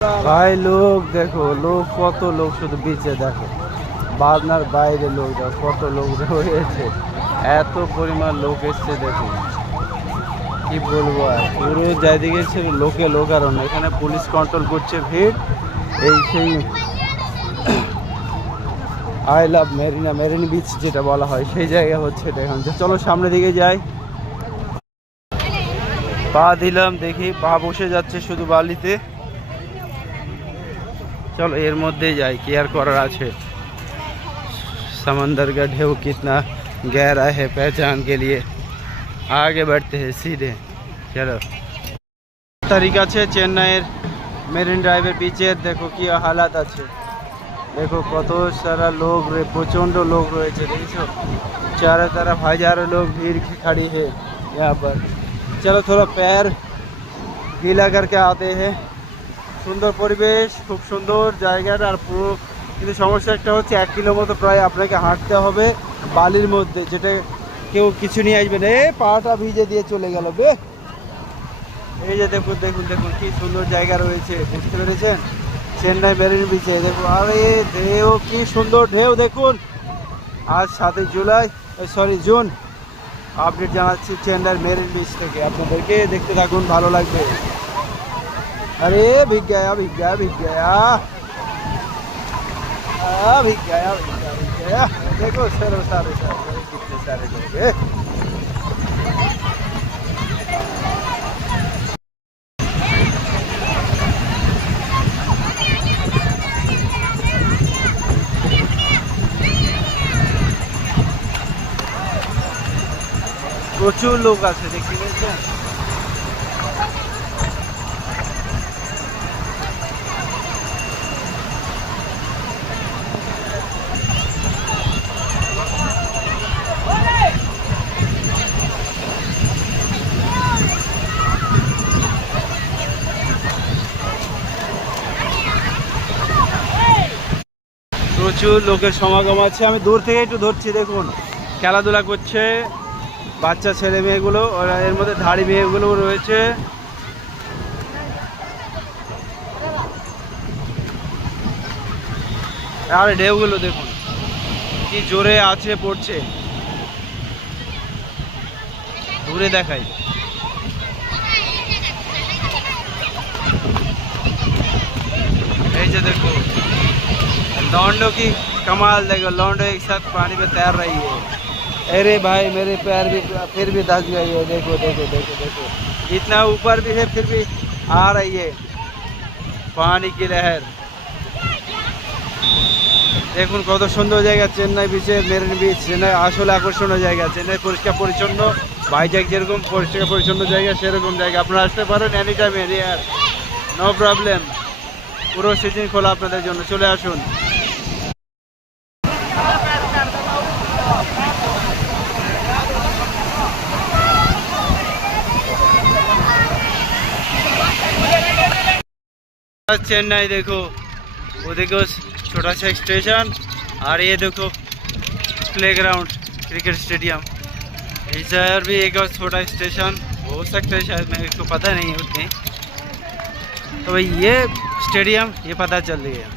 ভাই লোক দেখো, লোক কত লোক শুধু বিচে দেখো, বাদনার বাইরে লোক দেখো কত লোক রয়েছে, এত পরিমাণ লোক এসছে দেখুন, কি বলবো আর পুরো চারিদিকে ছিল লোকে লোকারণ। এখানে পুলিশ কন্ট্রোল করছে ভিড়, এই সেই I love Marina, marine beach যেটা বলা হয় সেই জায়গা হচ্ছে এটা। এখন চলো সামনের দিকে যাই। পা দিলাম, দেখি পা বসে যাচ্ছে শুধু বালিতে। चलो एर मध्य जाए, केयर करार आछे। समंदर का ढेउ कितना गहरा है पहचान के लिए आगे बढ़ते हैं सीधे। चलो तरीका है चेन्नई मेरिन ड्राइवर बीचर देखो कि हालात आछे, देखो कत सारा लोग प्रचंड लोग रही है, देखो चारों तरफ हजारों लोग भीड़ खड़ी है यहाँ पर। चलो थोड़ा पैर गीला करके आते हैं। सुंदर परिवेश, खूब सुंदर জায়গাটা। আর পুরো কিন্তু সমস্যা একটা হচ্ছে 1 কিলো মতো প্রায় আপনাকে হাঁটতে হবে বালির মধ্যে, যেটা কেউ কিছু নিয়ে আসবে না। এই পাটা ভিজে দিয়ে চলে গেল বে। এই যে দেখুন দেখুন দেখুন কি সুন্দর জায়গা রয়েছে, বুঝতে পেরেছেন? চেন্নাই মেরিন বিচে দেখুন, আরে ঢেউ কি সুন্দর ঢেউ দেখুন। আজ 7 জুলাই সরি জুন আপডেট জানাচ্ছি চেন্নাই মেরিন বিচ থেকে আপনাদেরকে, দেখতে থাকুন, ভালো লাগবে। अरे भीग गया भीग गया भीग गया भीग गया भीग गया भीग गया। देखो सारे सारे सारे कितने सारे लोग हैं। প্রচুর লোক আছে দেখতে পেয়েছেন। প্রচুর লোকের সমাগম আছে। আমি দূর থেকে একটু ধরছি, দেখুন খেলাধুলা করছে বাচ্চা ছেলে মেয়েগুলো, ওরা এর মধ্যে ধাড়ি মেয়েগুলো রয়েছে। আর ঢেউগুলো দেখুন কি জোরে আছে পড়ছে, দূরে দেখাই। এই যে দেখো लौंडो की कमाल, देखो लौंडो एक साथ पानी में तैर रही है। अरे भाई मेरे पैर भी फिर भी धस गई है, देखो देखो देखो देखो इतना ऊपर भी है फिर भी आ रही है पानी की लहर। দেখুন কত সুন্দর জায়গা চেন্নাই বিচের মেরিন বিচ। চেন্নাই আসলে আকর্ষণীয় জায়গা। চেন্নাই পরিষ্কার পরিচ্ছন্ন, ভাইজ্যাক যেরকম পরিষ্কার পরিচ্ছন্ন জায়গা সেরকম জায়গা। আপনারা আসতে পারেন এনি টাইম, এরিয়ার নো প্রবলেম। পুরো সিজন খোলা আপনাদের জন্য, চলে আসুন। चेन्नई देखो, वो देखो छोटा सा स्टेशन, और ये देखो प्लेग्राउंड क्रिकेट स्टेडियम। इधर भी एक और छोटा स्टेशन हो सकता है, शायद मेरे को पता नहीं है उतनी। तो भाई ये स्टेडियम ये पता चल रही है।